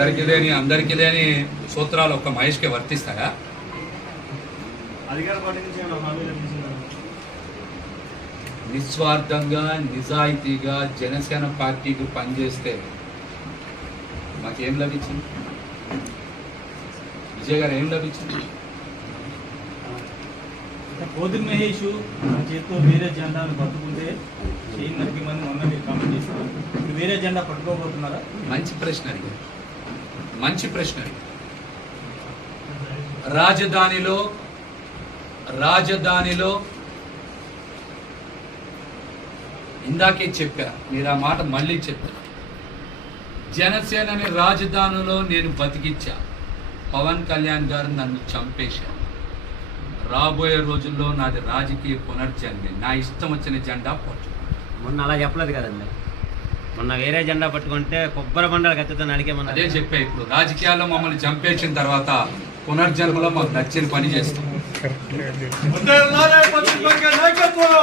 ఇద్దరికి లేని అందరికీ లేని సూత్రాలు ఒక్క మహేష్కి వర్తిస్తాయా? నిస్వార్థంగా నిజాయితీగా జనసేన పార్టీకి పనిచేస్తే మాకేం లభించింది? విజయ్ గారు ఏం లభించింది? పోతిరి మహేష్ నా చేతితో వేరే జెండాను పట్టుకుంటే చేయి నరికి మంది మొన్న మీరు కామెంట్ చేశారు. వేరే జెండా పట్టుకోబోతున్నారా? మంచి ప్రశ్న అడిగారు. మంచి ప్రశ్న. రాజధానిలో రాజధానిలో ఇందాకే చెప్పా మీరు ఆ మాట మళ్ళీ చెప్తారు జనసేనని రాజధానిలో నేను బతికిచ్చా. పవన్ కళ్యాణ్ గారు నన్ను చంపేశారు రాబోయే రోజుల్లో నాది రాజకీయ పునర్జన్మే. నా ఇష్టం వచ్చిన జెండా పోటీ మొన్న అలా చెప్పలేదు కదండి. మొన్న వేరే జెండా పట్టుకుంటే కొబ్బరి బండలు కత్తితో నడికేమన్నా అదే చెప్పా ఇప్పుడు. రాజకీయాల్లో మమ్మల్ని చంపేసిన తర్వాత పునర్జన్మలో మాకు నచ్చిన పని చేస్తాం. నాయకత్వం